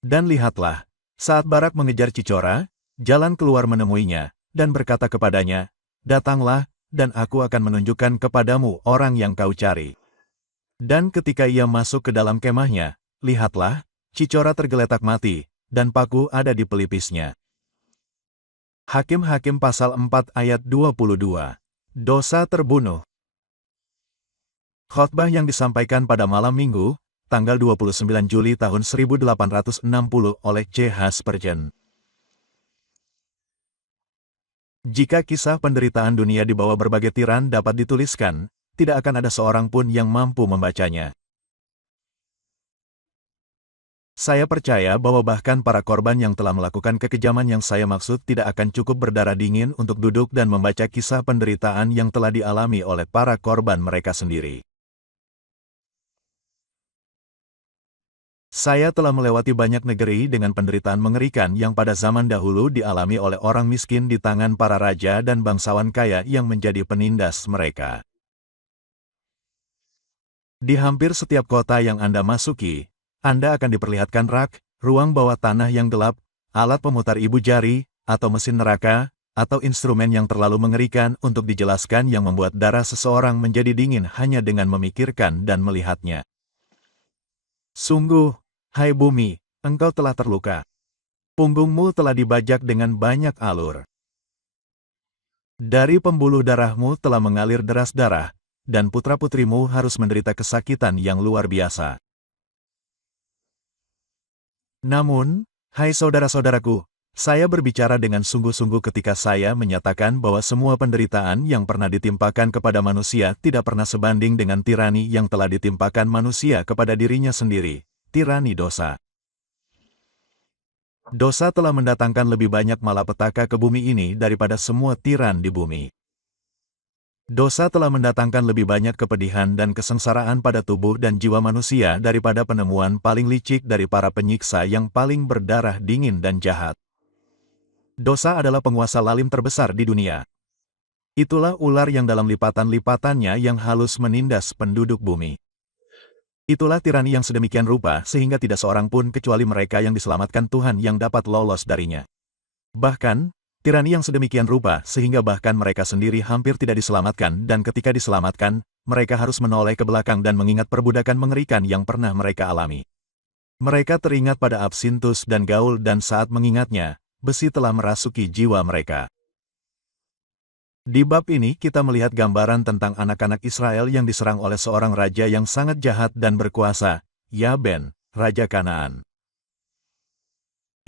Dan lihatlah, saat Barak mengejar Cicora, jalan keluar menemuinya, dan berkata kepadanya, "Datanglah, dan aku akan menunjukkan kepadamu orang yang kau cari." Dan ketika ia masuk ke dalam kemahnya, lihatlah, Cicora tergeletak mati, dan paku ada di pelipisnya. Hakim-Hakim pasal 4 ayat 22. Dosa terbunuh. Khotbah yang disampaikan pada malam Minggu, tanggal 29 Juli tahun 1860 oleh C.H. Spurgeon. Jika kisah penderitaan dunia di bawah berbagai tiran dapat dituliskan, tidak akan ada seorang pun yang mampu membacanya. Saya percaya bahwa bahkan para korban yang telah melakukan kekejaman yang saya maksud tidak akan cukup berdarah dingin untuk duduk dan membaca kisah penderitaan yang telah dialami oleh para korban mereka sendiri. Saya telah melewati banyak negeri dengan penderitaan mengerikan yang pada zaman dahulu dialami oleh orang miskin di tangan para raja dan bangsawan kaya yang menjadi penindas mereka. Di hampir setiap kota yang Anda masuki, Anda akan diperlihatkan rak, ruang bawah tanah yang gelap, alat pemutar ibu jari, atau mesin neraka, atau instrumen yang terlalu mengerikan untuk dijelaskan yang membuat darah seseorang menjadi dingin hanya dengan memikirkan dan melihatnya. Sungguh, hai bumi, engkau telah terluka. Punggungmu telah dibajak dengan banyak alur. Dari pembuluh darahmu telah mengalir deras darah, dan putra-putrimu harus menderita kesakitan yang luar biasa. Namun, hai saudara-saudaraku, saya berbicara dengan sungguh-sungguh ketika saya menyatakan bahwa semua penderitaan yang pernah ditimpakan kepada manusia tidak pernah sebanding dengan tirani yang telah ditimpakan manusia kepada dirinya sendiri, tirani dosa. Dosa telah mendatangkan lebih banyak malapetaka ke bumi ini daripada semua tiran di bumi. Dosa telah mendatangkan lebih banyak kepedihan dan kesengsaraan pada tubuh dan jiwa manusia daripada penemuan paling licik dari para penyiksa yang paling berdarah dingin dan jahat. Dosa adalah penguasa lalim terbesar di dunia. Itulah ular yang dalam lipatan-lipatannya yang halus menindas penduduk bumi. Itulah tirani yang sedemikian rupa sehingga tidak seorang pun kecuali mereka yang diselamatkan Tuhan yang dapat lolos darinya. Bahkan, tirani yang sedemikian rupa sehingga bahkan mereka sendiri hampir tidak diselamatkan dan ketika diselamatkan, mereka harus menoleh ke belakang dan mengingat perbudakan mengerikan yang pernah mereka alami. Mereka teringat pada Absintus dan Gaul dan saat mengingatnya, besi telah merasuki jiwa mereka. Di bab ini kita melihat gambaran tentang anak-anak Israel yang diserang oleh seorang raja yang sangat jahat dan berkuasa, Yaben, Raja Kanaan.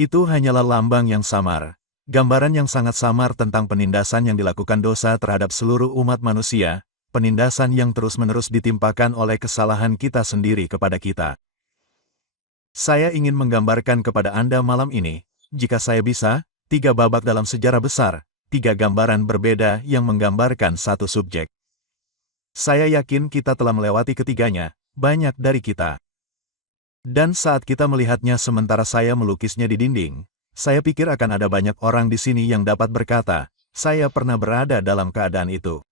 Itu hanyalah lambang yang samar, gambaran yang sangat samar tentang penindasan yang dilakukan dosa terhadap seluruh umat manusia, penindasan yang terus-menerus ditimpakan oleh kesalahan kita sendiri kepada kita. Saya ingin menggambarkan kepada Anda malam ini, jika saya bisa, 3 babak dalam sejarah besar, 3 gambaran berbeda yang menggambarkan satu subjek. Saya yakin kita telah melewati ketiganya, banyak dari kita. Dan saat kita melihatnya sementara saya melukisnya di dinding, saya pikir akan ada banyak orang di sini yang dapat berkata, saya pernah berada dalam keadaan itu.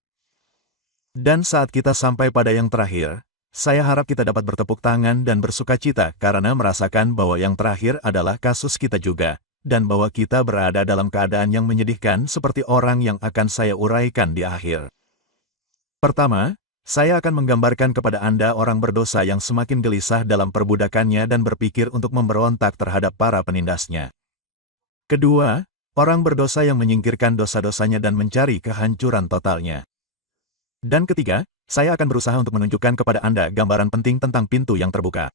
Dan saat kita sampai pada yang terakhir, saya harap kita dapat bertepuk tangan dan bersukacita karena merasakan bahwa yang terakhir adalah kasus kita juga, dan bahwa kita berada dalam keadaan yang menyedihkan seperti orang yang akan saya uraikan di akhir. Pertama, saya akan menggambarkan kepada Anda orang berdosa yang semakin gelisah dalam perbudakannya dan berpikir untuk memberontak terhadap para penindasnya. Kedua, orang berdosa yang menyingkirkan dosa-dosanya dan mencari kehancuran totalnya. Dan ketiga, saya akan berusaha untuk menunjukkan kepada Anda gambaran penting tentang pintu yang terbuka.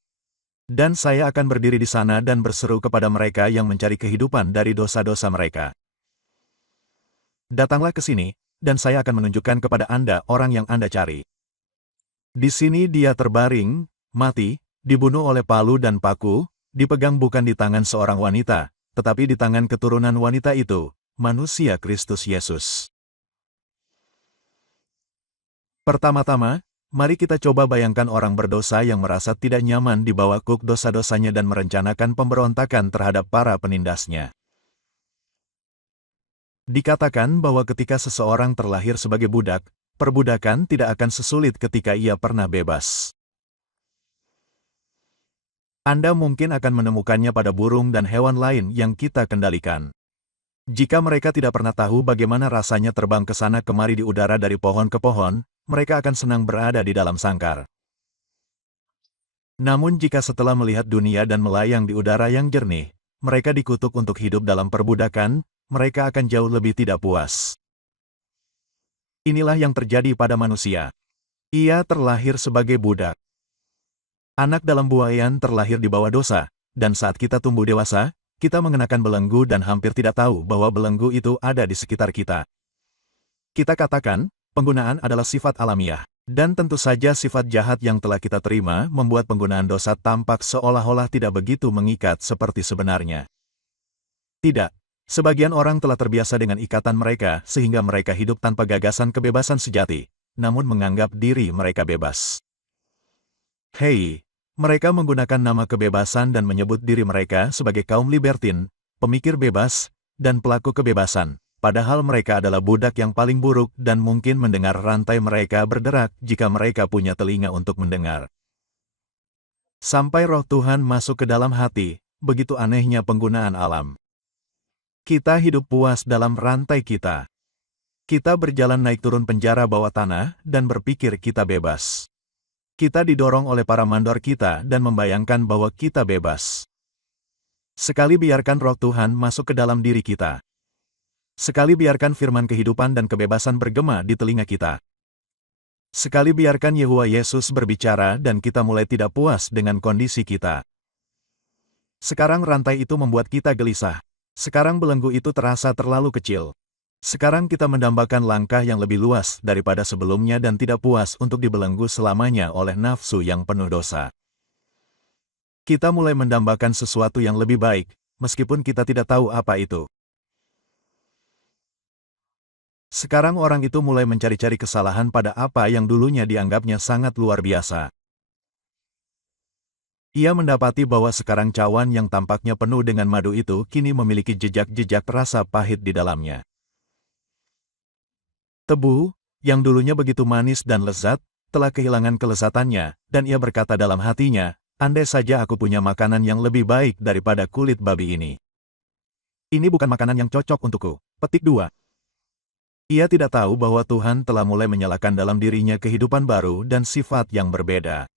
Dan saya akan berdiri di sana dan berseru kepada mereka yang mencari kehidupan dari dosa-dosa mereka. Datanglah ke sini, dan saya akan menunjukkan kepada Anda orang yang Anda cari. Di sini dia terbaring, mati, dibunuh oleh palu dan paku, dipegang bukan di tangan seorang wanita, tetapi di tangan keturunan wanita itu, manusia Kristus Yesus. Pertama-tama, mari kita coba bayangkan orang berdosa yang merasa tidak nyaman di bawah kuk dosa-dosanya dan merencanakan pemberontakan terhadap para penindasnya. Dikatakan bahwa ketika seseorang terlahir sebagai budak, perbudakan tidak akan sesulit ketika ia pernah bebas. Anda mungkin akan menemukannya pada burung dan hewan lain yang kita kendalikan. Jika mereka tidak pernah tahu bagaimana rasanya terbang ke sana kemari di udara dari pohon ke pohon, mereka akan senang berada di dalam sangkar. Namun jika setelah melihat dunia dan melayang di udara yang jernih, mereka dikutuk untuk hidup dalam perbudakan, mereka akan jauh lebih tidak puas. Inilah yang terjadi pada manusia. Ia terlahir sebagai budak. Anak dalam buayan terlahir di bawah dosa, dan saat kita tumbuh dewasa, kita mengenakan belenggu dan hampir tidak tahu bahwa belenggu itu ada di sekitar kita. Kita katakan, penggunaan adalah sifat alamiah. Dan tentu saja sifat jahat yang telah kita terima membuat penggunaan dosa tampak seolah-olah tidak begitu mengikat seperti sebenarnya. Tidak. Sebagian orang telah terbiasa dengan ikatan mereka sehingga mereka hidup tanpa gagasan kebebasan sejati, namun menganggap diri mereka bebas. Hei! Mereka menggunakan nama kebebasan dan menyebut diri mereka sebagai kaum libertin, pemikir bebas, dan pelaku kebebasan, padahal mereka adalah budak yang paling buruk dan mungkin mendengar rantai mereka berderak jika mereka punya telinga untuk mendengar. Sampai roh Tuhan masuk ke dalam hati, begitu anehnya penggunaan alam. Kita hidup puas dalam rantai kita. Kita berjalan naik turun penjara bawah tanah dan berpikir kita bebas. Kita didorong oleh para mandor kita dan membayangkan bahwa kita bebas. Sekali biarkan roh Tuhan masuk ke dalam diri kita. Sekali biarkan firman kehidupan dan kebebasan bergema di telinga kita. Sekali biarkan Yehuwa Yesus berbicara dan kita mulai tidak puas dengan kondisi kita. Sekarang rantai itu membuat kita gelisah. Sekarang belenggu itu terasa terlalu kecil. Sekarang kita mendambakan langkah yang lebih luas daripada sebelumnya dan tidak puas untuk dibelenggu selamanya oleh nafsu yang penuh dosa. Kita mulai mendambakan sesuatu yang lebih baik, meskipun kita tidak tahu apa itu. Sekarang orang itu mulai mencari-cari kesalahan pada apa yang dulunya dianggapnya sangat luar biasa. Ia mendapati bahwa sekarang cawan yang tampaknya penuh dengan madu itu kini memiliki jejak-jejak rasa pahit di dalamnya. Tebu, yang dulunya begitu manis dan lezat, telah kehilangan kelezatannya, dan ia berkata dalam hatinya, andai saja aku punya makanan yang lebih baik daripada kulit babi ini. Ini bukan makanan yang cocok untukku. Petik 2. Ia tidak tahu bahwa Tuhan telah mulai menyalakan dalam dirinya kehidupan baru dan sifat yang berbeda.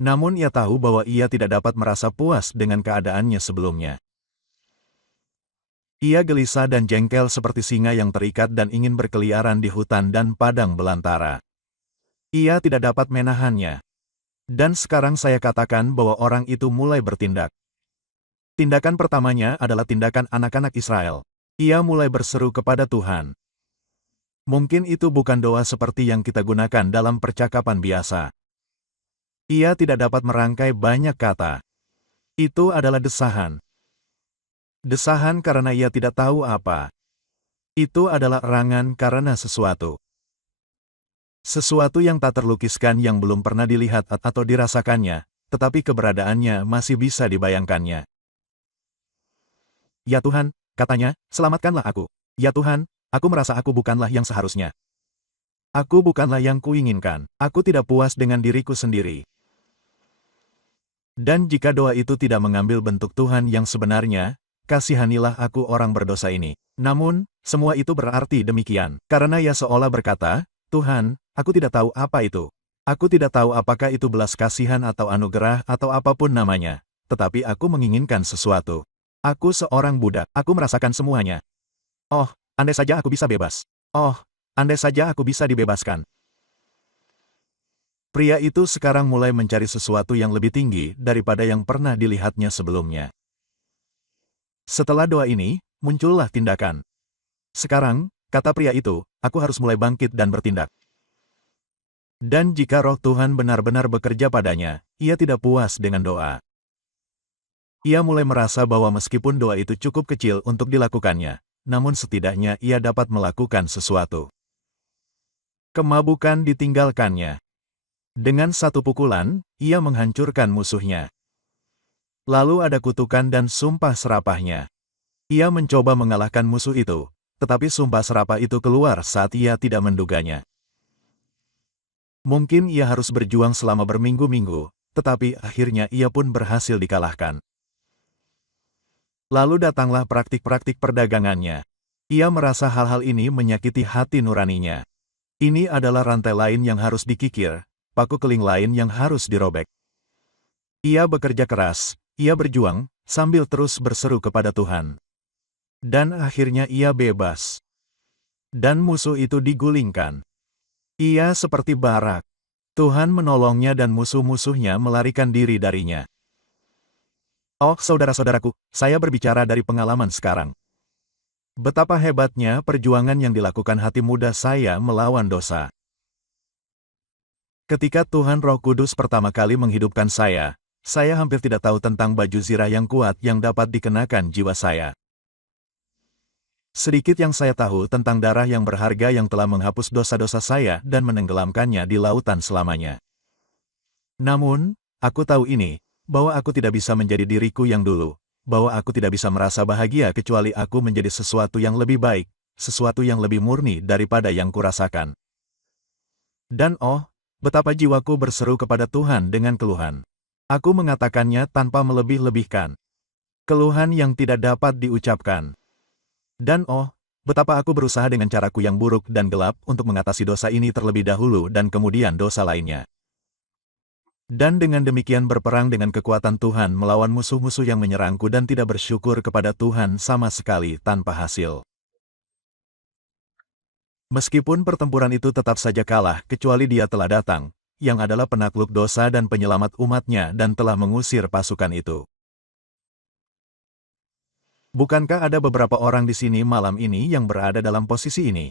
Namun ia tahu bahwa ia tidak dapat merasa puas dengan keadaannya sebelumnya. Ia gelisah dan jengkel seperti singa yang terikat dan ingin berkeliaran di hutan dan padang belantara. Ia tidak dapat menahannya. Dan sekarang saya katakan bahwa orang itu mulai bertindak. Tindakan pertamanya adalah tindakan anak-anak Israel. Ia mulai berseru kepada Tuhan. Mungkin itu bukan doa seperti yang kita gunakan dalam percakapan biasa. Ia tidak dapat merangkai banyak kata. Itu adalah desahan. Desahan karena ia tidak tahu apa. Itu adalah erangan karena sesuatu. Sesuatu yang tak terlukiskan yang belum pernah dilihat atau dirasakannya, tetapi keberadaannya masih bisa dibayangkannya. Ya Tuhan, katanya, selamatkanlah aku. Ya Tuhan, aku merasa aku bukanlah yang seharusnya. Aku bukanlah yang kuinginkan. Aku tidak puas dengan diriku sendiri. Dan jika doa itu tidak mengambil bentuk Tuhan yang sebenarnya, kasihanilah aku orang berdosa ini. Namun, semua itu berarti demikian. Karena ia seolah berkata, Tuhan, aku tidak tahu apa itu. Aku tidak tahu apakah itu belas kasihan atau anugerah atau apapun namanya. Tetapi aku menginginkan sesuatu. Aku seorang budak. Aku merasakan semuanya. Oh, andai saja aku bisa bebas. Oh, andai saja aku bisa dibebaskan. Pria itu sekarang mulai mencari sesuatu yang lebih tinggi daripada yang pernah dilihatnya sebelumnya. Setelah doa ini, muncullah tindakan. Sekarang, kata pria itu, aku harus mulai bangkit dan bertindak. Dan jika roh Tuhan benar-benar bekerja padanya, ia tidak puas dengan doa. Ia mulai merasa bahwa meskipun doa itu cukup kecil untuk dilakukannya, namun setidaknya ia dapat melakukan sesuatu. Kemabukan ditinggalkannya. Dengan satu pukulan, ia menghancurkan musuhnya. Lalu ada kutukan dan sumpah serapahnya. Ia mencoba mengalahkan musuh itu, tetapi sumpah serapah itu keluar saat ia tidak menduganya. Mungkin ia harus berjuang selama berminggu-minggu, tetapi akhirnya ia pun berhasil dikalahkan. Lalu datanglah praktik-praktik perdagangannya. Ia merasa hal-hal ini menyakiti hati nuraninya. Ini adalah rantai lain yang harus dikikir, paku keling lain yang harus dirobek. Ia bekerja keras, ia berjuang, sambil terus berseru kepada Tuhan. Dan akhirnya ia bebas. Dan musuh itu digulingkan. Ia seperti Barak. Tuhan menolongnya dan musuh-musuhnya melarikan diri darinya. Oh, saudara-saudaraku, saya berbicara dari pengalaman sekarang. Betapa hebatnya perjuangan yang dilakukan hati muda saya melawan dosa. Ketika Tuhan Roh Kudus pertama kali menghidupkan saya hampir tidak tahu tentang baju zirah yang kuat yang dapat dikenakan jiwa saya. Sedikit yang saya tahu tentang darah yang berharga yang telah menghapus dosa-dosa saya dan menenggelamkannya di lautan selamanya. Namun, aku tahu ini, bahwa aku tidak bisa menjadi diriku yang dulu, bahwa aku tidak bisa merasa bahagia kecuali aku menjadi sesuatu yang lebih baik, sesuatu yang lebih murni daripada yang kurasakan. Dan oh, betapa jiwaku berseru kepada Tuhan dengan keluhan. Aku mengatakannya tanpa melebih-lebihkan. Keluhan yang tidak dapat diucapkan. Dan oh, betapa aku berusaha dengan caraku yang buruk dan gelap untuk mengatasi dosa ini terlebih dahulu dan kemudian dosa lainnya. Dan dengan demikian berperang dengan kekuatan Tuhan melawan musuh-musuh yang menyerangku dan tidak bersyukur kepada Tuhan sama sekali tanpa hasil. Meskipun pertempuran itu tetap saja kalah kecuali Dia telah datang, yang adalah penakluk dosa dan penyelamat umatnya dan telah mengusir pasukan itu. Bukankah ada beberapa orang di sini malam ini yang berada dalam posisi ini?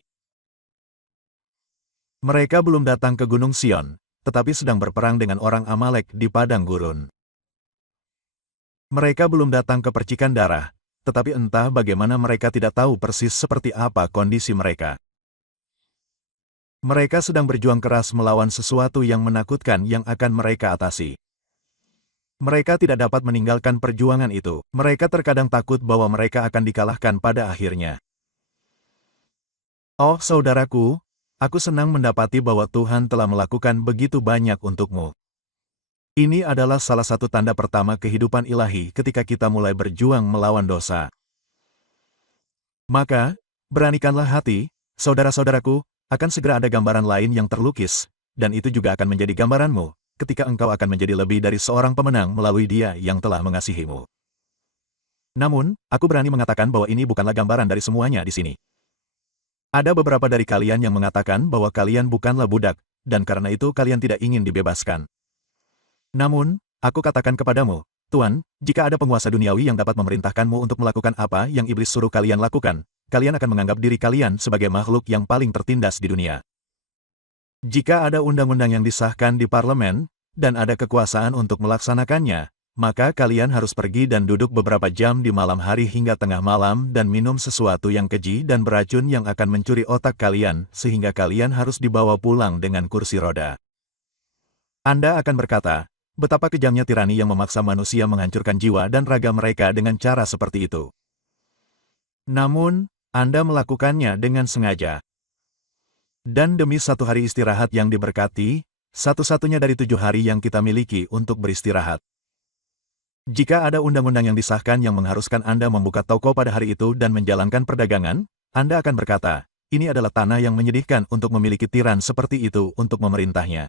Mereka belum datang ke Gunung Sion, tetapi sedang berperang dengan orang Amalek di padang gurun. Mereka belum datang ke percikan darah, tetapi entah bagaimana mereka tidak tahu persis seperti apa kondisi mereka. Mereka sedang berjuang keras melawan sesuatu yang menakutkan yang akan mereka atasi. Mereka tidak dapat meninggalkan perjuangan itu. Mereka terkadang takut bahwa mereka akan dikalahkan pada akhirnya. Oh, saudaraku, aku senang mendapati bahwa Tuhan telah melakukan begitu banyak untukmu. Ini adalah salah satu tanda pertama kehidupan ilahi ketika kita mulai berjuang melawan dosa. Maka, beranikanlah hati, saudara-saudaraku, akan segera ada gambaran lain yang terlukis, dan itu juga akan menjadi gambaranmu, ketika engkau akan menjadi lebih dari seorang pemenang melalui Dia yang telah mengasihimu. Namun, aku berani mengatakan bahwa ini bukanlah gambaran dari semuanya di sini. Ada beberapa dari kalian yang mengatakan bahwa kalian bukanlah budak, dan karena itu kalian tidak ingin dibebaskan. Namun, aku katakan kepadamu, Tuan, jika ada penguasa duniawi yang dapat memerintahkanmu untuk melakukan apa yang iblis suruh kalian lakukan, kalian akan menganggap diri kalian sebagai makhluk yang paling tertindas di dunia. Jika ada undang-undang yang disahkan di parlemen, dan ada kekuasaan untuk melaksanakannya, maka kalian harus pergi dan duduk beberapa jam di malam hari hingga tengah malam dan minum sesuatu yang keji dan beracun yang akan mencuri otak kalian, sehingga kalian harus dibawa pulang dengan kursi roda. Anda akan berkata, betapa kejamnya tirani yang memaksa manusia menghancurkan jiwa dan raga mereka dengan cara seperti itu. Namun, Anda melakukannya dengan sengaja. Dan demi satu hari istirahat yang diberkati, satu-satunya dari 7 hari yang kita miliki untuk beristirahat. Jika ada undang-undang yang disahkan yang mengharuskan Anda membuka toko pada hari itu dan menjalankan perdagangan, Anda akan berkata, ini adalah tanah yang menyedihkan untuk memiliki tiran seperti itu untuk memerintahnya.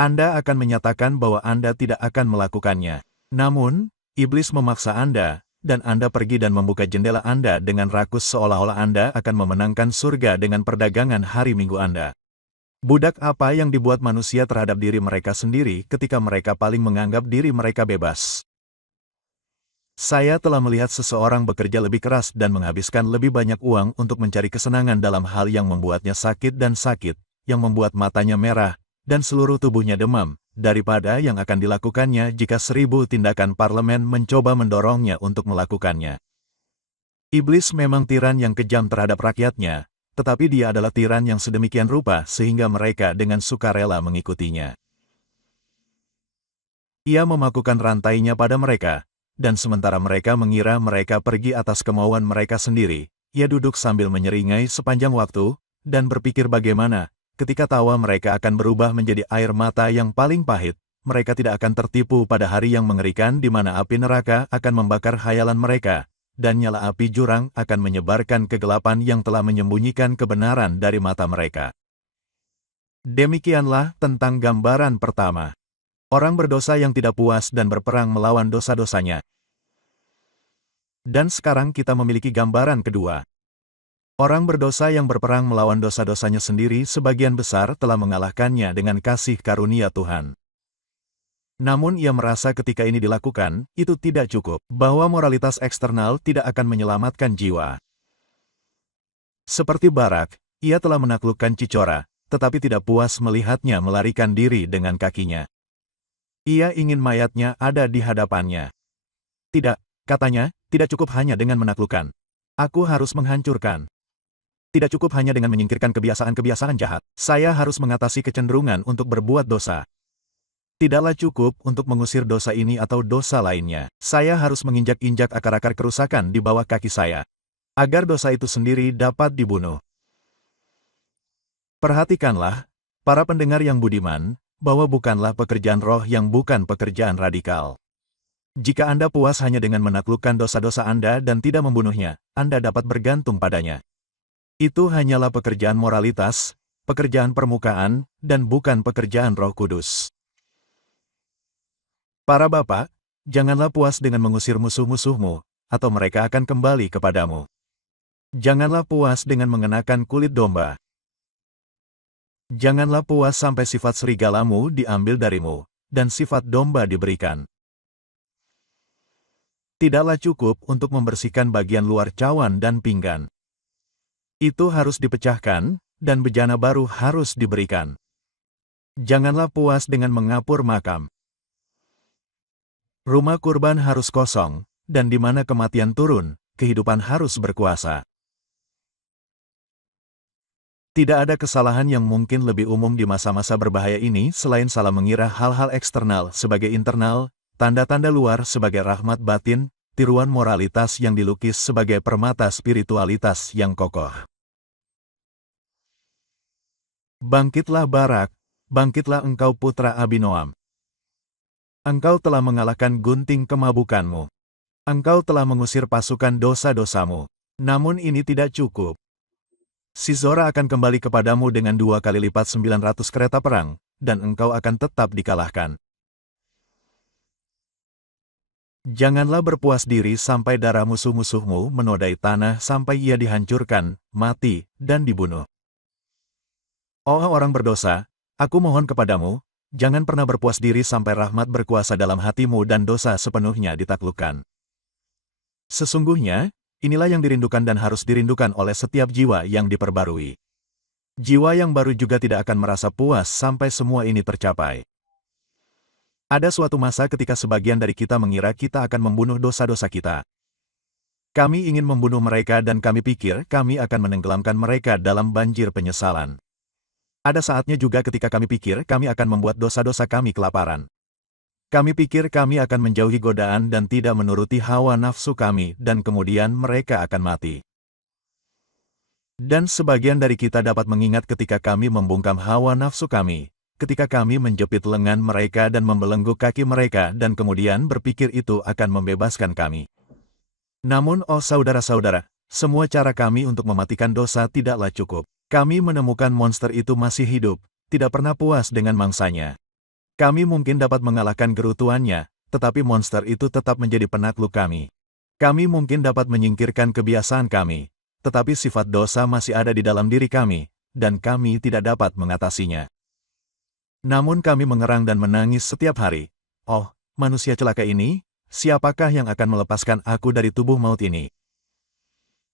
Anda akan menyatakan bahwa Anda tidak akan melakukannya. Namun, iblis memaksa Anda, dan Anda pergi dan membuka jendela Anda dengan rakus seolah-olah Anda akan memenangkan surga dengan perdagangan hari Minggu Anda. Budak apa yang dibuat manusia terhadap diri mereka sendiri ketika mereka paling menganggap diri mereka bebas? Saya telah melihat seseorang bekerja lebih keras dan menghabiskan lebih banyak uang untuk mencari kesenangan dalam hal yang membuatnya sakit, yang membuat matanya merah, dan seluruh tubuhnya demam, daripada yang akan dilakukannya jika 1000 tindakan parlemen mencoba mendorongnya untuk melakukannya. Iblis memang tiran yang kejam terhadap rakyatnya, tetapi dia adalah tiran yang sedemikian rupa sehingga mereka dengan sukarela mengikutinya. Ia memakukan rantainya pada mereka, dan sementara mereka mengira mereka pergi atas kemauan mereka sendiri, ia duduk sambil menyeringai sepanjang waktu, dan berpikir bagaimana, ketika tawa mereka akan berubah menjadi air mata yang paling pahit, mereka tidak akan tertipu pada hari yang mengerikan di mana api neraka akan membakar khayalan mereka, dan nyala api jurang akan menyebarkan kegelapan yang telah menyembunyikan kebenaran dari mata mereka. Demikianlah tentang gambaran pertama. Orang berdosa yang tidak puas dan berperang melawan dosa-dosanya. Dan sekarang kita memiliki gambaran kedua. Orang berdosa yang berperang melawan dosa-dosanya sendiri sebagian besar telah mengalahkannya dengan kasih karunia Tuhan. Namun ia merasa ketika ini dilakukan, itu tidak cukup, bahwa moralitas eksternal tidak akan menyelamatkan jiwa. Seperti Barak, ia telah menaklukkan Cicora, tetapi tidak puas melihatnya melarikan diri dengan kakinya. Ia ingin mayatnya ada di hadapannya. Tidak, katanya, tidak cukup hanya dengan menaklukkan. Aku harus menghancurkan. Tidak cukup hanya dengan menyingkirkan kebiasaan-kebiasaan jahat. Saya harus mengatasi kecenderungan untuk berbuat dosa. Tidaklah cukup untuk mengusir dosa ini atau dosa lainnya. Saya harus menginjak-injak akar-akar kerusakan di bawah kaki saya, agar dosa itu sendiri dapat dibunuh. Perhatikanlah, para pendengar yang budiman, bahwa bukanlah pekerjaan roh yang bukan pekerjaan radikal. Jika Anda puas hanya dengan menaklukkan dosa-dosa Anda dan tidak membunuhnya, Anda dapat bergantung padanya. Itu hanyalah pekerjaan moralitas, pekerjaan permukaan, dan bukan pekerjaan Roh Kudus. Para bapak, janganlah puas dengan mengusir musuh-musuhmu, atau mereka akan kembali kepadamu. Janganlah puas dengan mengenakan kulit domba. Janganlah puas sampai sifat serigalamu diambil darimu, dan sifat domba diberikan. Tidaklah cukup untuk membersihkan bagian luar cawan dan pinggan. Itu harus dipecahkan, dan bejana baru harus diberikan. Janganlah puas dengan mengapur makam. Rumah kurban harus kosong, dan di mana kematian turun, kehidupan harus berkuasa. Tidak ada kesalahan yang mungkin lebih umum di masa-masa berbahaya ini selain salah mengira hal-hal eksternal sebagai internal, tanda-tanda luar sebagai rahmat batin, tiruan moralitas yang dilukis sebagai permata spiritualitas yang kokoh. Bangkitlah Barak, bangkitlah engkau putra Abinoam. Engkau telah mengalahkan gunting kemabukanmu. Engkau telah mengusir pasukan dosa-dosamu. Namun ini tidak cukup. Sisera akan kembali kepadamu dengan 2 kali lipat 900 kereta perang, dan engkau akan tetap dikalahkan. Janganlah berpuas diri sampai darah musuh-musuhmu menodai tanah sampai ia dihancurkan, mati, dan dibunuh. Oh orang berdosa, aku mohon kepadamu, jangan pernah berpuas diri sampai rahmat berkuasa dalam hatimu dan dosa sepenuhnya ditaklukkan. Sesungguhnya, inilah yang dirindukan dan harus dirindukan oleh setiap jiwa yang diperbarui. Jiwa yang baru juga tidak akan merasa puas sampai semua ini tercapai. Ada suatu masa ketika sebagian dari kita mengira kita akan membunuh dosa-dosa kita. Kami ingin membunuh mereka dan kami pikir kami akan menenggelamkan mereka dalam banjir penyesalan. Ada saatnya juga ketika kami pikir kami akan membuat dosa-dosa kami kelaparan. Kami pikir kami akan menjauhi godaan dan tidak menuruti hawa nafsu kami dan kemudian mereka akan mati. Dan sebagian dari kita dapat mengingat ketika kami membungkam hawa nafsu kami, ketika kami menjepit lengan mereka dan membelenggu kaki mereka dan kemudian berpikir itu akan membebaskan kami. Namun oh saudara-saudara, semua cara kami untuk mematikan dosa tidaklah cukup. Kami menemukan monster itu masih hidup, tidak pernah puas dengan mangsanya. Kami mungkin dapat mengalahkan gerutuannya, tetapi monster itu tetap menjadi penakluk kami. Kami mungkin dapat menyingkirkan kebiasaan kami, tetapi sifat dosa masih ada di dalam diri kami, dan kami tidak dapat mengatasinya. Namun kami mengerang dan menangis setiap hari. Oh, manusia celaka ini, siapakah yang akan melepaskan aku dari tubuh maut ini?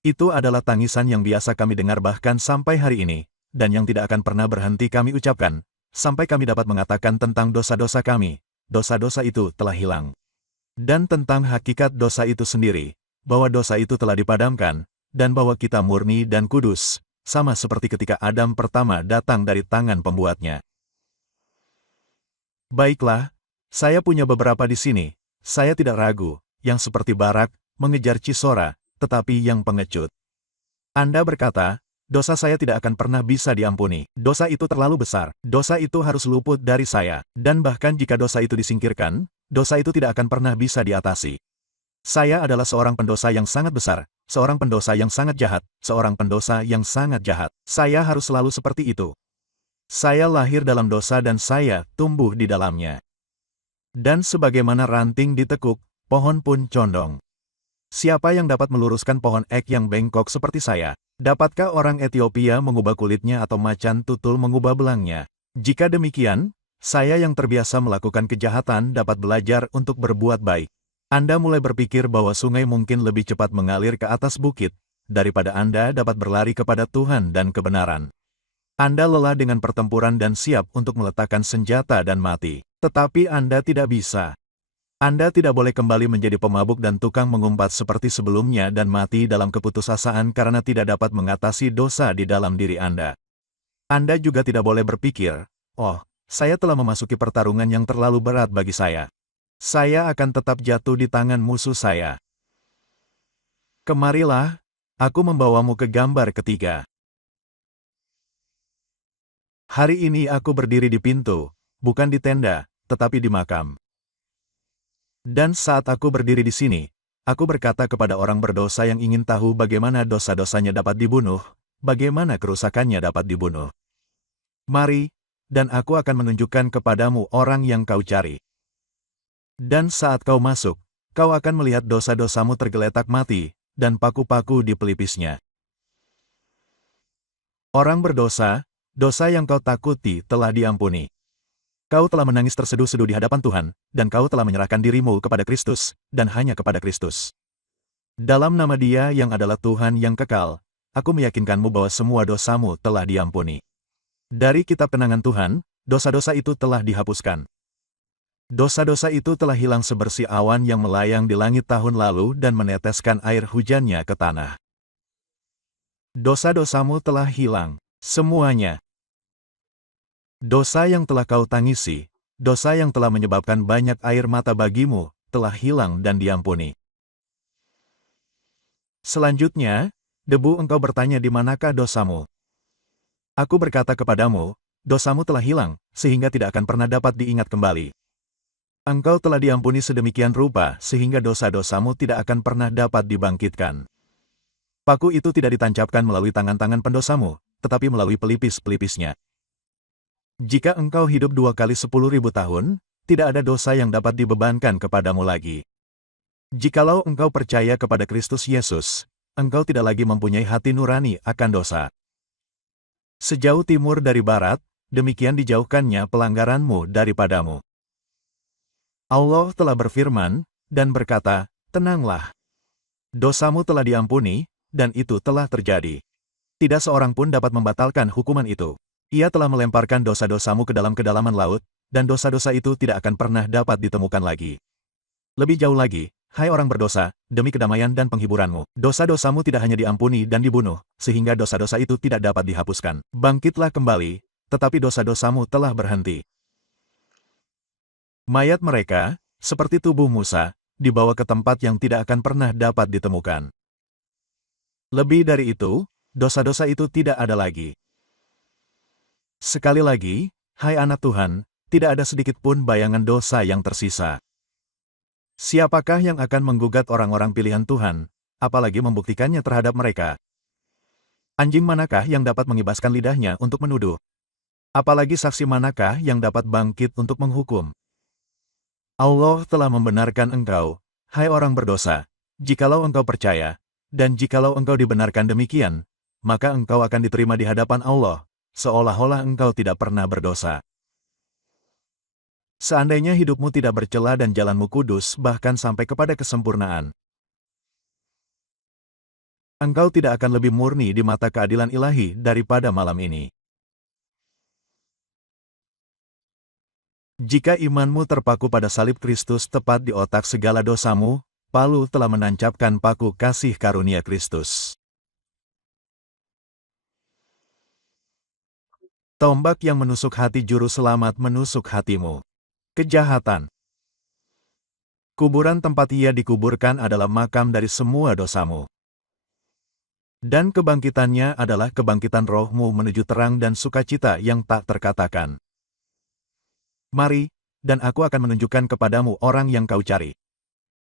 Itu adalah tangisan yang biasa kami dengar bahkan sampai hari ini, dan yang tidak akan pernah berhenti kami ucapkan, sampai kami dapat mengatakan tentang dosa-dosa kami, dosa-dosa itu telah hilang. Dan tentang hakikat dosa itu sendiri, bahwa dosa itu telah dipadamkan, dan bahwa kita murni dan kudus, sama seperti ketika Adam pertama datang dari tangan pembuatnya. Baiklah, saya punya beberapa di sini, saya tidak ragu, yang seperti Barak, mengejar Sisera, tetapi yang pengecut. Anda berkata, dosa saya tidak akan pernah bisa diampuni. Dosa itu terlalu besar. Dosa itu harus luput dari saya. Dan bahkan jika dosa itu disingkirkan, dosa itu tidak akan pernah bisa diatasi. Saya adalah seorang pendosa yang sangat besar, seorang pendosa yang sangat jahat, seorang pendosa yang sangat jahat. Saya harus selalu seperti itu. Saya lahir dalam dosa dan saya tumbuh di dalamnya. Dan sebagaimana ranting ditekuk, pohon pun condong. Siapa yang dapat meluruskan pohon ek yang bengkok seperti saya? Dapatkah orang Ethiopia mengubah kulitnya atau macan tutul mengubah belangnya? Jika demikian, saya yang terbiasa melakukan kejahatan dapat belajar untuk berbuat baik. Anda mulai berpikir bahwa sungai mungkin lebih cepat mengalir ke atas bukit, daripada Anda dapat berlari kepada Tuhan dan kebenaran. Anda lelah dengan pertempuran dan siap untuk meletakkan senjata dan mati. Tetapi Anda tidak bisa. Anda tidak boleh kembali menjadi pemabuk dan tukang mengumpat seperti sebelumnya dan mati dalam keputusasaan karena tidak dapat mengatasi dosa di dalam diri Anda. Anda juga tidak boleh berpikir, "Oh, saya telah memasuki pertarungan yang terlalu berat bagi saya. Saya akan tetap jatuh di tangan musuh saya." Kemarilah, aku membawamu ke gambar ketiga. Hari ini aku berdiri di pintu, bukan di tenda, tetapi di makam. Dan saat aku berdiri di sini, aku berkata kepada orang berdosa yang ingin tahu bagaimana dosa-dosanya dapat dibunuh, bagaimana kerusakannya dapat dibunuh. Mari, dan aku akan menunjukkan kepadamu orang yang kau cari. Dan saat kau masuk, kau akan melihat dosa-dosamu tergeletak mati, dan paku-paku di pelipisnya. Orang berdosa, dosa yang kau takuti telah diampuni. Kau telah menangis terseduh-seduh di hadapan Tuhan, dan kau telah menyerahkan dirimu kepada Kristus, dan hanya kepada Kristus. Dalam nama Dia yang adalah Tuhan yang kekal, aku meyakinkanmu bahwa semua dosamu telah diampuni. Dari kitab kenangan Tuhan, dosa-dosa itu telah dihapuskan. Dosa-dosa itu telah hilang sebersih awan yang melayang di langit tahun lalu dan meneteskan air hujannya ke tanah. Dosa-dosamu telah hilang, semuanya. Dosa yang telah kau tangisi, dosa yang telah menyebabkan banyak air mata bagimu, telah hilang dan diampuni. Selanjutnya, debu engkau bertanya di manakah dosamu? Aku berkata kepadamu, dosamu telah hilang, sehingga tidak akan pernah dapat diingat kembali. Engkau telah diampuni sedemikian rupa sehingga dosa-dosamu tidak akan pernah dapat dibangkitkan. Paku itu tidak ditancapkan melalui tangan-tangan pendosamu, tetapi melalui pelipis-pelipisnya. Jika engkau hidup 2 kali 10.000 tahun, tidak ada dosa yang dapat dibebankan kepadamu lagi. Jikalau engkau percaya kepada Kristus Yesus, engkau tidak lagi mempunyai hati nurani akan dosa. Sejauh timur dari barat, demikian dijauhkannya pelanggaranmu daripadamu. Allah telah berfirman, dan berkata, "Tenanglah. Dosamu telah diampuni, dan itu telah terjadi." Tidak seorang pun dapat membatalkan hukuman itu. Ia telah melemparkan dosa-dosamu ke dalam kedalaman laut, dan dosa-dosa itu tidak akan pernah dapat ditemukan lagi. Lebih jauh lagi, hai orang berdosa, demi kedamaian dan penghiburanmu, dosa-dosamu tidak hanya diampuni dan dibunuh, sehingga dosa-dosa itu tidak dapat dihapuskan. Bangkitlah kembali, tetapi dosa-dosamu telah berhenti. Mayat mereka, seperti tubuh Musa, dibawa ke tempat yang tidak akan pernah dapat ditemukan. Lebih dari itu, dosa-dosa itu tidak ada lagi. Sekali lagi, hai anak Tuhan, tidak ada sedikit pun bayangan dosa yang tersisa. Siapakah yang akan menggugat orang-orang pilihan Tuhan, apalagi membuktikannya terhadap mereka? Anjing manakah yang dapat mengibaskan lidahnya untuk menuduh? Apalagi saksi manakah yang dapat bangkit untuk menghukum? Allah telah membenarkan engkau, hai orang berdosa, jikalau engkau percaya, dan jikalau engkau dibenarkan demikian, maka engkau akan diterima di hadapan Allah, seolah-olah engkau tidak pernah berdosa. Seandainya hidupmu tidak bercela dan jalanmu kudus bahkan sampai kepada kesempurnaan, engkau tidak akan lebih murni di mata keadilan ilahi daripada malam ini. Jika imanmu terpaku pada salib Kristus tepat di otak segala dosamu, Palu telah menancapkan paku kasih karunia Kristus. Tombak yang menusuk hati juru selamat menusuk hatimu. Kejahatan. Kuburan tempat ia dikuburkan adalah makam dari semua dosamu. Dan kebangkitannya adalah kebangkitan rohmu menuju terang dan sukacita yang tak terkatakan. Mari, dan aku akan menunjukkan kepadamu orang yang kau cari.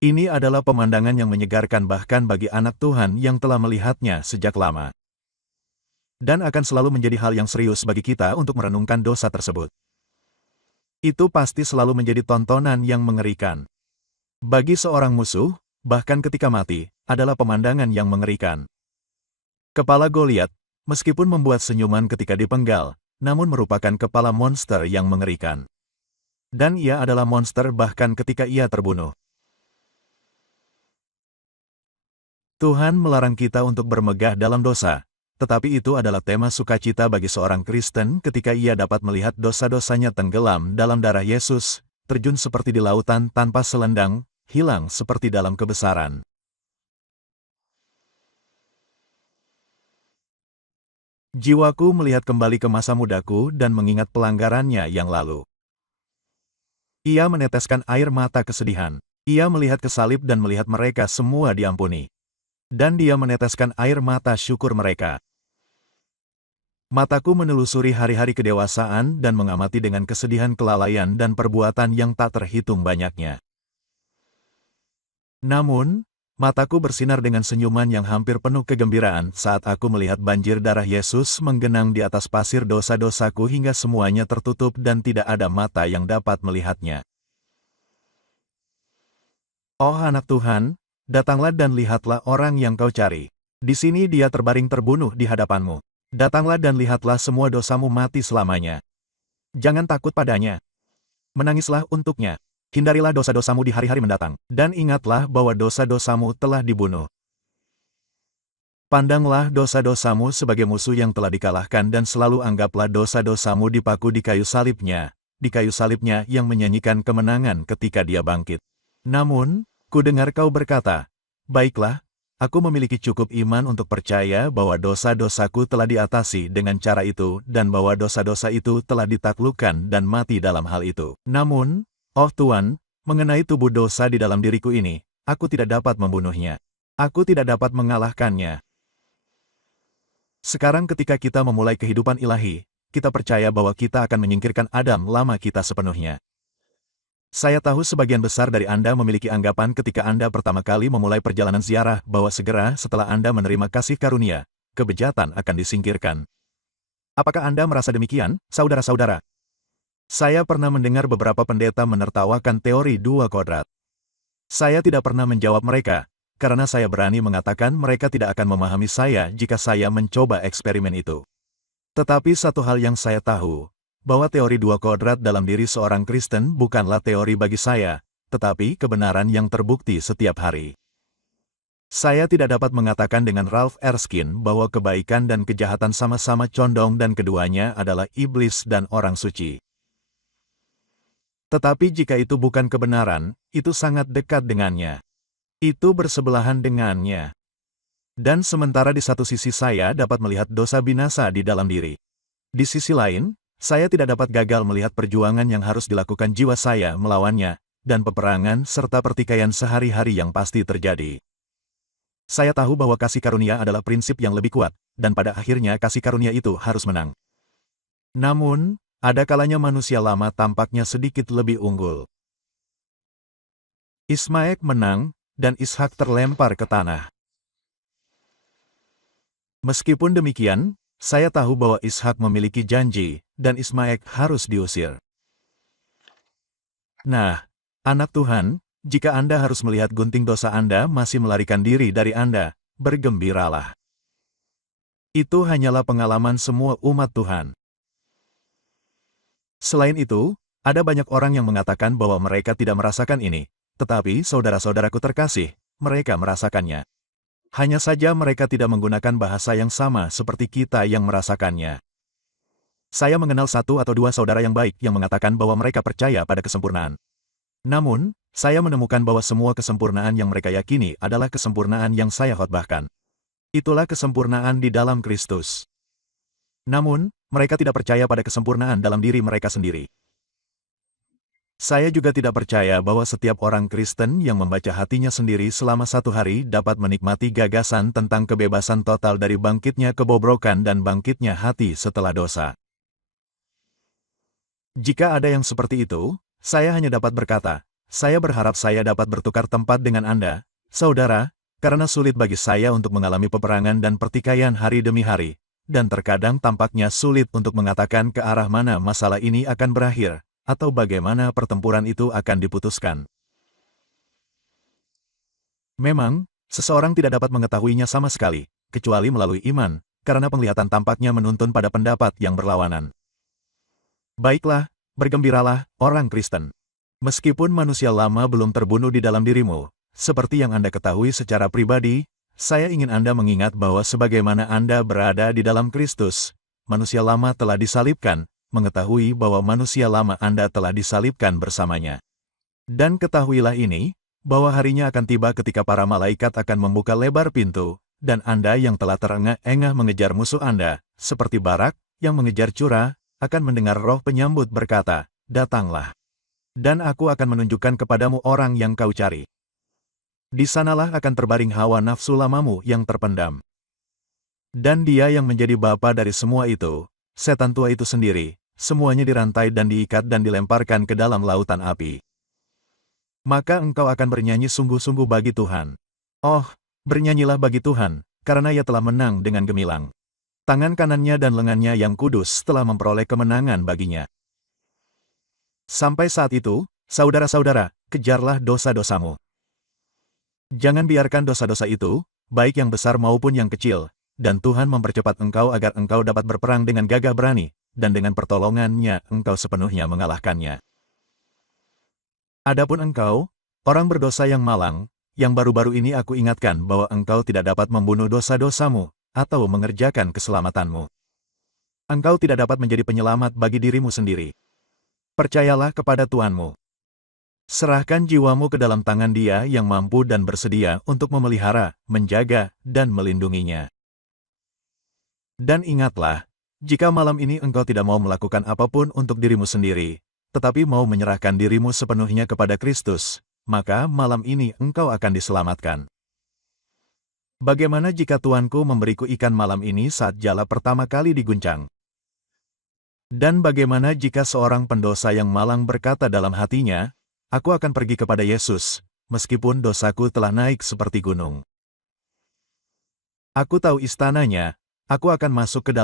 Ini adalah pemandangan yang menyegarkan bahkan bagi anak Tuhan yang telah melihatnya sejak lama. Dan akan selalu menjadi hal yang serius bagi kita untuk merenungkan dosa tersebut. Itu pasti selalu menjadi tontonan yang mengerikan. Bagi seorang musuh, bahkan ketika mati, adalah pemandangan yang mengerikan. Kepala Goliat, meskipun membuat senyuman ketika dipenggal, namun merupakan kepala monster yang mengerikan. Dan ia adalah monster bahkan ketika ia terbunuh. Tuhan melarang kita untuk bermegah dalam dosa, tetapi itu adalah tema sukacita bagi seorang Kristen ketika ia dapat melihat dosa-dosanya tenggelam dalam darah Yesus, terjun seperti di lautan tanpa selendang, hilang seperti dalam kebesaran. Jiwaku melihat kembali ke masa mudaku dan mengingat pelanggarannya yang lalu. Ia meneteskan air mata kesedihan. Ia melihat ke salib dan melihat mereka semua diampuni. Dan dia meneteskan air mata syukur mereka. Mataku menelusuri hari-hari kedewasaan dan mengamati dengan kesedihan kelalaian dan perbuatan yang tak terhitung banyaknya. Namun, mataku bersinar dengan senyuman yang hampir penuh kegembiraan saat aku melihat banjir darah Yesus menggenang di atas pasir dosa-dosaku hingga semuanya tertutup dan tidak ada mata yang dapat melihatnya. Oh anak Tuhan, datanglah dan lihatlah orang yang kau cari. Di sini dia terbaring terbunuh di hadapanmu. Datanglah dan lihatlah semua dosamu mati selamanya. Jangan takut padanya. Menangislah untuknya. Hindarilah dosa-dosamu di hari-hari mendatang. Dan ingatlah bahwa dosa-dosamu telah dibunuh. Pandanglah dosa-dosamu sebagai musuh yang telah dikalahkan dan selalu anggaplah dosa-dosamu dipaku di kayu salibnya yang menyanyikan kemenangan ketika dia bangkit. Namun, ku dengar kau berkata, baiklah, aku memiliki cukup iman untuk percaya bahwa dosa-dosaku telah diatasi dengan cara itu dan bahwa dosa-dosa itu telah ditaklukkan dan mati dalam hal itu. Namun, oh Tuhan, mengenai tubuh dosa di dalam diriku ini, aku tidak dapat membunuhnya. Aku tidak dapat mengalahkannya. Sekarang ketika kita memulai kehidupan ilahi, kita percaya bahwa kita akan menyingkirkan Adam lama kita sepenuhnya. Saya tahu sebagian besar dari Anda memiliki anggapan ketika Anda pertama kali memulai perjalanan ziarah bahwa segera setelah Anda menerima kasih karunia, kebejatan akan disingkirkan. Apakah Anda merasa demikian, saudara-saudara? Saya pernah mendengar beberapa pendeta menertawakan teori dua kodrat. Saya tidak pernah menjawab mereka, karena saya berani mengatakan mereka tidak akan memahami saya jika saya mencoba eksperimen itu. Tetapi satu hal yang saya tahu, bahwa teori dua kodrat dalam diri seorang Kristen bukanlah teori bagi saya, tetapi kebenaran yang terbukti setiap hari. Saya tidak dapat mengatakan dengan Ralph Erskine bahwa kebaikan dan kejahatan sama-sama condong dan keduanya adalah iblis dan orang suci. Tetapi jika itu bukan kebenaran, itu sangat dekat dengannya. Itu bersebelahan dengannya. Dan sementara di satu sisi saya dapat melihat dosa binasa di dalam diri. Di sisi lain, saya tidak dapat gagal melihat perjuangan yang harus dilakukan jiwa saya melawannya, dan peperangan serta pertikaian sehari-hari yang pasti terjadi. Saya tahu bahwa kasih karunia adalah prinsip yang lebih kuat, dan pada akhirnya kasih karunia itu harus menang. Namun, ada kalanya manusia lama tampaknya sedikit lebih unggul. Ismaek menang, dan Ishak terlempar ke tanah. Meskipun demikian, saya tahu bahwa Ishak memiliki janji, dan Ismaek harus diusir. Nah, anak Tuhan, jika Anda harus melihat gunting dosa Anda masih melarikan diri dari Anda, bergembiralah. Itu hanyalah pengalaman semua umat Tuhan. Selain itu, ada banyak orang yang mengatakan bahwa mereka tidak merasakan ini, tetapi saudara-saudaraku terkasih, mereka merasakannya. Hanya saja mereka tidak menggunakan bahasa yang sama seperti kita yang merasakannya. Saya mengenal satu atau dua saudara yang baik yang mengatakan bahwa mereka percaya pada kesempurnaan. Namun, saya menemukan bahwa semua kesempurnaan yang mereka yakini adalah kesempurnaan yang saya khotbahkan. Itulah kesempurnaan di dalam Kristus. Namun, mereka tidak percaya pada kesempurnaan dalam diri mereka sendiri. Saya juga tidak percaya bahwa setiap orang Kristen yang membaca hatinya sendiri selama 1 hari dapat menikmati gagasan tentang kebebasan total dari bangkitnya kebobrokan dan bangkitnya hati setelah dosa. Jika ada yang seperti itu, saya hanya dapat berkata, saya berharap saya dapat bertukar tempat dengan Anda, saudara, karena sulit bagi saya untuk mengalami peperangan dan pertikaian hari demi hari, dan terkadang tampaknya sulit untuk mengatakan ke arah mana masalah ini akan berakhir, atau bagaimana pertempuran itu akan diputuskan. Memang, seseorang tidak dapat mengetahuinya sama sekali, kecuali melalui iman, karena penglihatan tampaknya menuntun pada pendapat yang berlawanan. Baiklah, bergembiralah, orang Kristen. Meskipun manusia lama belum terbunuh di dalam dirimu, seperti yang Anda ketahui secara pribadi, saya ingin Anda mengingat bahwa sebagaimana Anda berada di dalam Kristus, manusia lama telah disalibkan, mengetahui bahwa manusia lama Anda telah disalibkan bersamanya. Dan ketahuilah ini, bahwa harinya akan tiba ketika para malaikat akan membuka lebar pintu, dan Anda yang telah terengah-engah mengejar musuh Anda, seperti Barak, yang mengejar Cura, akan mendengar roh penyambut berkata, datanglah. Dan aku akan menunjukkan kepadamu orang yang kau cari. Di sanalah akan terbaring hawa nafsu lamamu yang terpendam. Dan dia yang menjadi bapa dari semua itu, setan tua itu sendiri, semuanya dirantai dan diikat dan dilemparkan ke dalam lautan api. Maka engkau akan bernyanyi sungguh-sungguh bagi Tuhan. Oh, bernyanyilah bagi Tuhan, karena ia telah menang dengan gemilang. Tangan kanannya dan lengannya yang kudus telah memperoleh kemenangan baginya. Sampai saat itu, saudara-saudara, kejarlah dosa-dosamu. Jangan biarkan dosa-dosa itu, baik yang besar maupun yang kecil, dan Tuhan mempercepat engkau agar engkau dapat berperang dengan gagah berani, dan dengan pertolongannya engkau sepenuhnya mengalahkannya. Adapun engkau, orang berdosa yang malang, yang baru-baru ini aku ingatkan bahwa engkau tidak dapat membunuh dosa-dosamu, atau mengerjakan keselamatanmu. Engkau tidak dapat menjadi penyelamat bagi dirimu sendiri. Percayalah kepada Tuhanmu. Serahkan jiwamu ke dalam tangan Dia yang mampu dan bersedia untuk memelihara, menjaga, dan melindunginya. Dan ingatlah, jika malam ini engkau tidak mau melakukan apapun untuk dirimu sendiri, tetapi mau menyerahkan dirimu sepenuhnya kepada Kristus, maka malam ini engkau akan diselamatkan. Bagaimana jika Tuanku memberiku ikan malam ini saat jala pertama kali diguncang? Dan bagaimana jika seorang pendosa yang malang berkata dalam hatinya, aku akan pergi kepada Yesus, meskipun dosaku telah naik seperti gunung. Aku tahu istananya, aku akan masuk ke dalam